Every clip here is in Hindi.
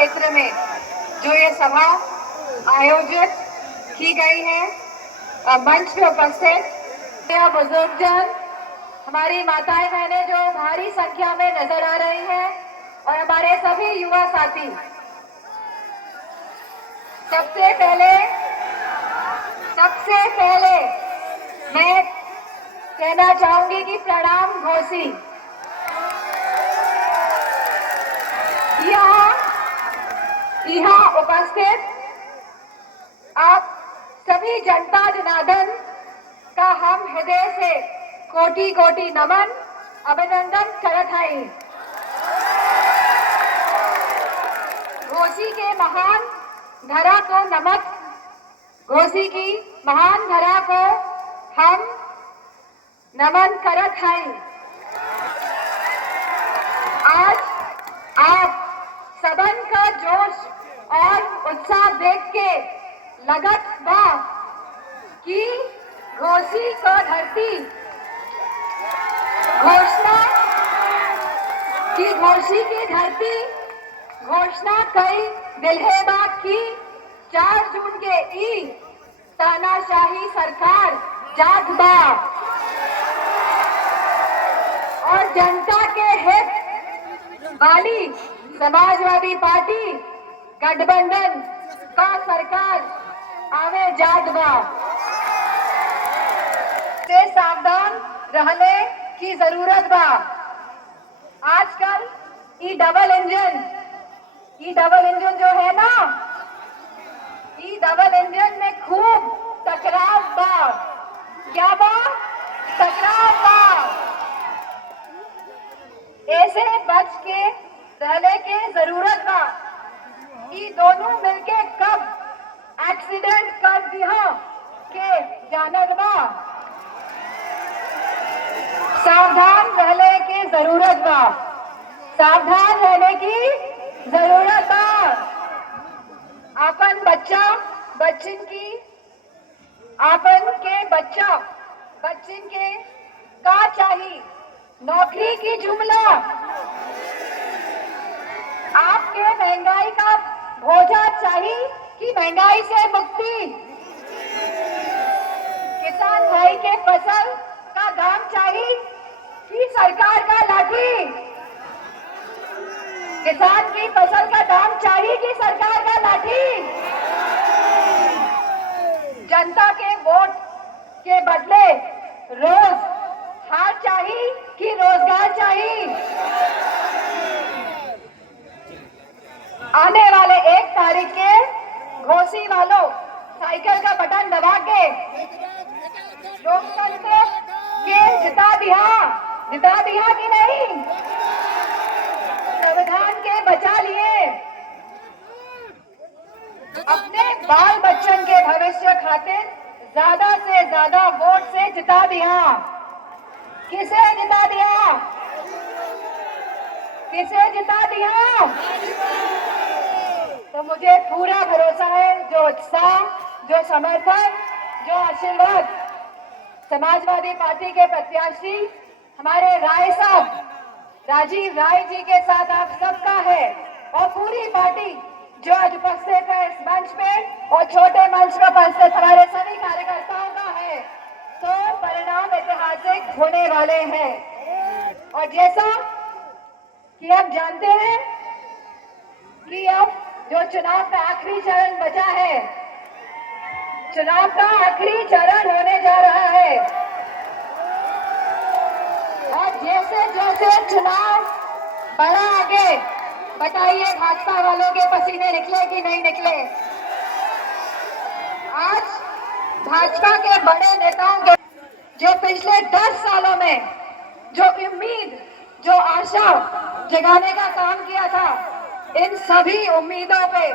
क्षेत्र में जो ये सभा आयोजित की गई है, मंच पे उपस्थित बुजुर्गजन, हमारी माताएं बहनें जो भारी संख्या में नजर आ रही हैं और हमारे सभी युवा साथी, सबसे पहले मैं कहना चाहूंगी कि प्रणाम घोसी। यहाँ उपस्थित आप सभी जनता जनार्दन का हम हृदय से कोटि कोटि नमन अभिनंदन करत हई। घोसी के महान धरा को नमक, घोसी की महान धरा को हम नमन करत हई। आज आप सबन का जोश और उत्साह देख के लगत बा कि घोसी का धरती घोसी की धरती घोषणा कई दिल्हे बात की 4 जून के ई तानाशाही सरकार जाग बा और जनता के हित वाली समाजवादी पार्टी गठबंधन का सरकार आवे जात बा। से सावधान रहने की जरूरत बा। आजकल ई डबल इंजन जो है ना, ई डबल इंजन में खूब टकराव बा। क्या बा? टकराव बा। ऐसे बच के रहने के जरूरत बा। ई दोनों मिलके कब एक्सीडेंट कर दिया के जानत बा। सावधान रहने की जरूरत बा। सावधान रहने की जरूरत बा। आपन बच्चन के का चाहिए? नौकरी की जुमला। आपके महंगाई का बोझा चाहिए कि महंगाई से मुक्ति? किसान भाई के फसल का दाम चाहिए कि सरकार का लाठी? किसान की फसल का दाम चाहिए कि सरकार का लाठी? जनता के वोट के बदले रोज हार चाहिए कि रोजगार चाहिए? आने वाले 1 तारीख के घोसी वालों साइकिल का बटन दबा के लोकतंत्र के जिता दिया कि नहीं? संविधान के बचा लिए। अपने बाल बच्चन के भविष्य खातिर ज्यादा से ज्यादा वोट से जिता दिया। किसे जिता दिया? किसे जिता दिया? तो मुझे पूरा भरोसा है, जो उत्साह, जो समर्थन, जो आशीर्वाद समाजवादी पार्टी के प्रत्याशी हमारे राय साहब राजीव राय जी के साथ आप सबका है और पूरी पार्टी जो आज उपस्थित है इस मंच पे और छोटे मंच पर उपस्थित हमारे सभी कार्यकर्ताओं का है, तो परिणाम ऐतिहासिक होने वाले हैं। और जैसा कि आप जानते हैं कि अब जो चुनाव का आखिरी चरण बचा है, चुनाव का आखिरी चरण होने जा रहा है और जैसे जैसे चुनाव बढ़ा आगे, बताइए भाजपा वालों के पसीने निकले कि नहीं निकले? आज भाजपा के बड़े नेताओं के जो पिछले 10 सालों में जो उम्मीद, जो आशा जगाने का काम किया था, इन सभी उम्मीदों पे,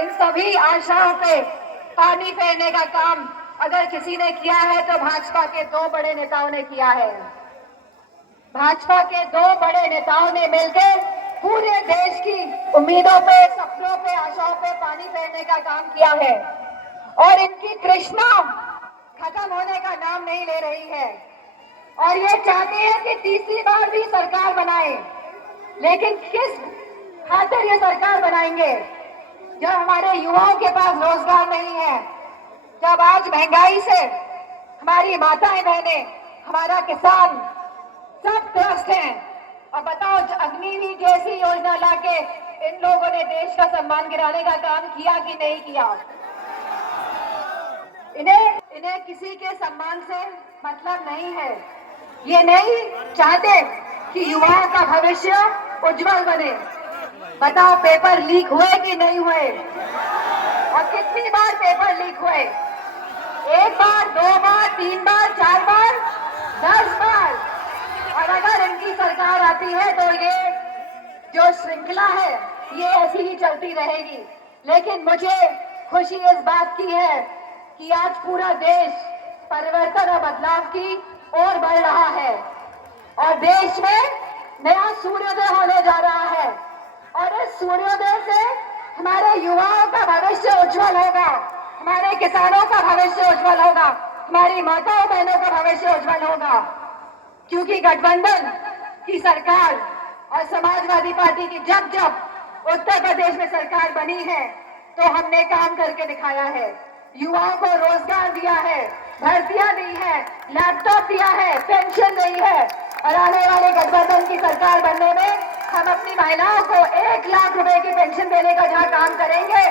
इन सभी आशाओं पे पानी फेरने का काम अगर किसी ने किया है तो भाजपा के 2 बड़े नेताओं ने किया है। भाजपा के 2 बड़े नेताओं ने मिलकर पूरे देश की उम्मीदों पे, सपनों पे, आशाओं पे पानी फेरने का काम किया है और इनकी तृष्णा खत्म होने का नाम नहीं ले रही है और ये चाहते हैं कि तीसरी बार भी सरकार बनाए। लेकिन खातिर ये सरकार बनाएंगे। जब हमारे युवाओं के पास रोजगार नहीं है, जब आज महंगाई से हमारी माताएं बहनें, हमारा किसान सब त्रस्त हैं, और बताओ अग्निवीर जैसी योजना लाके इन लोगों ने देश का सम्मान गिराने का काम किया कि नहीं किया? इन्हें किसी के सम्मान से मतलब नहीं है। ये नहीं चाहते कि युवाओं का भविष्य उज्जवल बने। बताओ पेपर लीक हुए कि नहीं हुए? और कितनी बार पेपर लीक हुए? 1 बार, 2 बार, 3 बार, 4 बार, 10 बार। और अगर इनकी सरकार आती है तो ये जो श्रृंखला है ये ऐसी ही चलती रहेगी। लेकिन मुझे खुशी इस बात की है कि आज पूरा देश परिवर्तन और बदलाव की ओर बढ़ रहा है और देश में नया सूर्योदय होने जा रहा है। और इस सूर्योदय से हमारे युवाओं का भविष्य उज्जवल होगा, हमारे किसानों का भविष्य उज्जवल होगा, हमारी माताओं बहनों का भविष्य उज्जवल होगा। क्योंकि गठबंधन की सरकार और समाजवादी पार्टी की जब जब उत्तर प्रदेश में सरकार बनी है तो हमने काम करके दिखाया है। युवाओं को रोजगार दिया है, भर्तियां दी है, लैपटॉप दिया है, पेंशन दी है। और आने वाले गठबंधन की सरकार बनने में हम अपनी महिलाओं को 1 लाख रुपए की पेंशन देने का जहां काम करेंगे,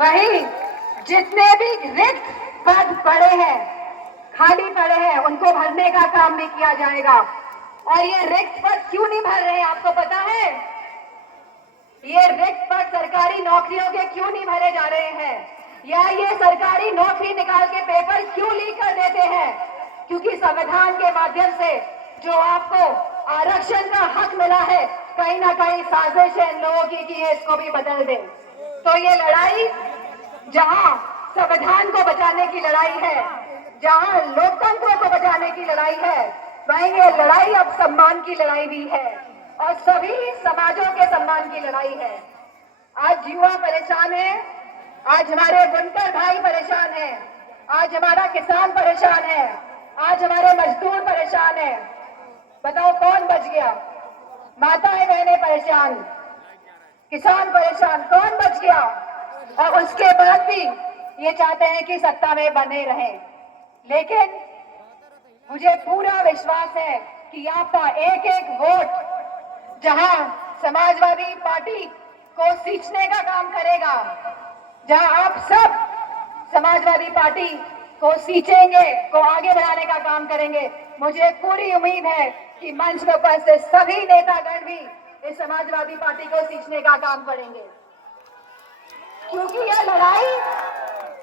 वही जितने भी रिक्त पद पड़े हैं, खाली पड़े हैं, उनको भरने का काम भी किया जाएगा। और ये रिक्त पद क्यों नहीं भर रहे हैं आपको पता है? ये रिक्त पद सरकारी नौकरियों के क्यों नहीं भरे जा रहे हैं? या ये सरकारी नौकरी निकाल के पेपर क्यों लीक कर देते हैं? क्योंकि संविधान के माध्यम से जो आपको आरक्षण का हक मिला है, कहीं ना कहीं साजिश है इन लोगों की कि ये इसको भी बदल दे। तो ये लड़ाई जहां संविधान को बचाने की लड़ाई है, जहां लोकतंत्र को बचाने की लड़ाई है, वहीं ये लड़ाई अब सम्मान की लड़ाई भी है और सभी समाजों के सम्मान की लड़ाई है। आज युवा परेशान है, आज हमारे बुनकर भाई परेशान है, आज हमारा किसान परेशान है, आज हमारे मजदूर परेशान है। बताओ कौन बच गया? माताएं बहनें परेशान, किसान परेशान, कौन बच गया? और उसके बाद भी ये चाहते हैं कि सत्ता में बने रहें। लेकिन मुझे पूरा विश्वास है कि आपका एक एक वोट जहां समाजवादी पार्टी को सींचने का काम करेगा, जहां आप सब समाजवादी पार्टी को सींचेंगे, को आगे बढ़ाने का काम करेंगे, मुझे पूरी उम्मीद है कि मंच पर उपस्थित सभी नेतागण भी इस समाजवादी पार्टी को सींचने का काम करेंगे। क्योंकि यह लड़ाई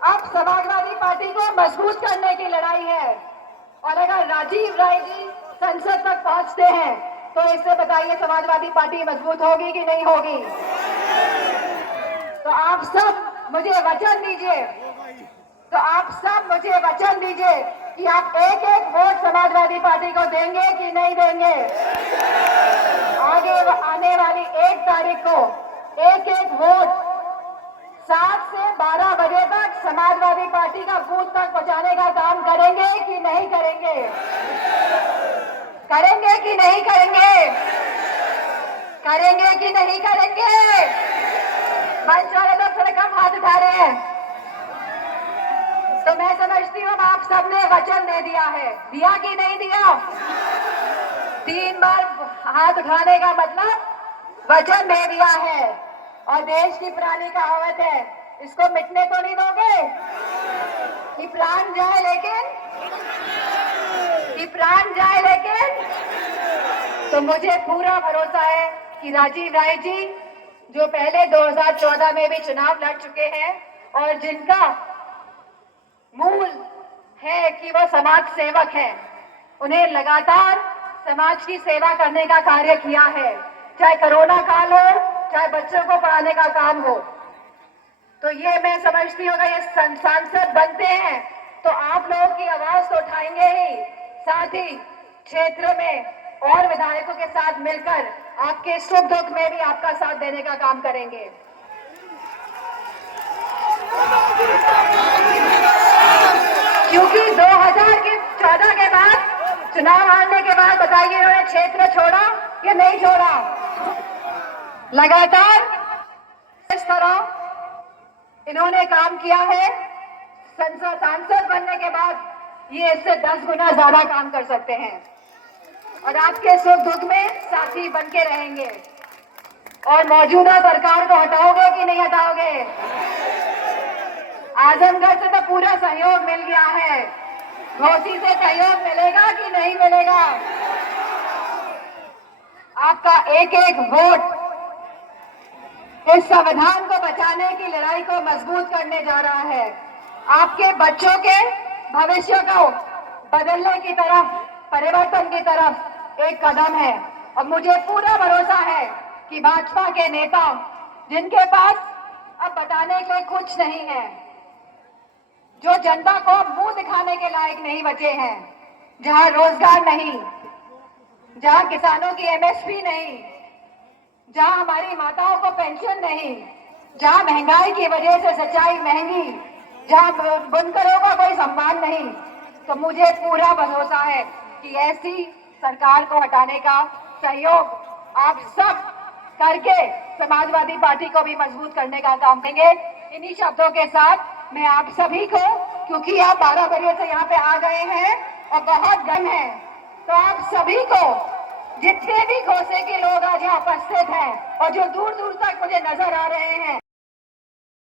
अब समाजवादी पार्टी को मजबूत करने की लड़ाई है। और अगर राजीव राय जी संसद तक पहुंचते हैं तो इससे बताइए समाजवादी पार्टी मजबूत होगी कि नहीं होगी? तो आप सब मुझे वचन दीजिए, कि आप एक एक वोट समाजवादी पार्टी को देंगे कि नहीं देंगे? आगे आने वाली 1 तारीख को एक एक वोट 7 से 12 बजे तक समाजवादी पार्टी का बूथ तक पहुंचाने का काम करेंगे कि नहीं करेंगे? करेंगे कि नहीं करेंगे? करेंगे कि नहीं करेंगे? मंच वाले लोग थोड़ा कम हाथ उठा रहे हैं। तो मैं समझती हूँ आप सबने वचन दे दिया है, दिया कि नहीं दिया? 3 बार हाथ उठाने का मतलब वचन दे दिया है। और देश की पुरानी कहावत है, इसको मिटने तो नहीं दोगे कि प्राण जाए लेकिन तो मुझे पूरा भरोसा है कि राजीव राय जी जो पहले 2014 में भी चुनाव लड़ चुके हैं और जिनका मूल है कि वह समाज सेवक है, उन्हें लगातार समाज की सेवा करने का कार्य किया है, चाहे कोरोना काल हो, चाहे बच्चों को पढ़ाने का काम हो। तो ये मैं समझती हूँ अगर ये सांसद बनते हैं तो आप लोगों की आवाज तो उठाएंगे ही, साथ ही क्षेत्र में और विधायकों के साथ मिलकर आपके सुख दुख में भी आपका साथ देने का काम करेंगे। क्योंकि 2014 के बाद चुनाव हारने के बाद बताइए इन्होंने क्षेत्र छोड़ा या नहीं छोड़ा? लगातार इस तरह इन्होंने काम किया है। सांसद बनने के बाद ये इससे 10 गुना ज्यादा काम कर सकते हैं और आपके सुख दुख में साथी बन के रहेंगे। और मौजूदा सरकार को हटाओगे कि नहीं हटाओगे? आजमगढ़ से तो पूरा सहयोग मिल गया है, घोसी से सहयोग मिलेगा कि नहीं मिलेगा? आपका एक एक वोट इस संविधान को बचाने की लड़ाई को मजबूत करने जा रहा है। आपके बच्चों के भविष्य को बदलने की तरफ, परिवर्तन की तरफ एक कदम है। और मुझे पूरा भरोसा है कि भाजपा के नेता, जिनके पास अब बताने के लिए कुछ नहीं है, जो जनता को मुंह दिखाने के लायक नहीं बचे हैं, जहां रोजगार नहीं, जहां किसानों की एमएसपी नहीं, जहां हमारी माताओं को पेंशन नहीं, जहां महंगाई की वजह से सिंचाई महंगी, जहां बुनकरों का कोई सम्मान नहीं, तो मुझे पूरा भरोसा है कि ऐसी सरकार को हटाने का सहयोग आप सब करके समाजवादी पार्टी को भी मजबूत करने का काम करेंगे। इन्हीं शब्दों के साथ मैं आप सभी को, क्योंकि आप 12 बजे से यहाँ पे आ गए हैं और बहुत गर्म है, तो आप सभी को, जितने भी खोसे के लोग आज यहाँ उपस्थित हैं और जो दूर दूर तक मुझे नजर आ रहे हैं,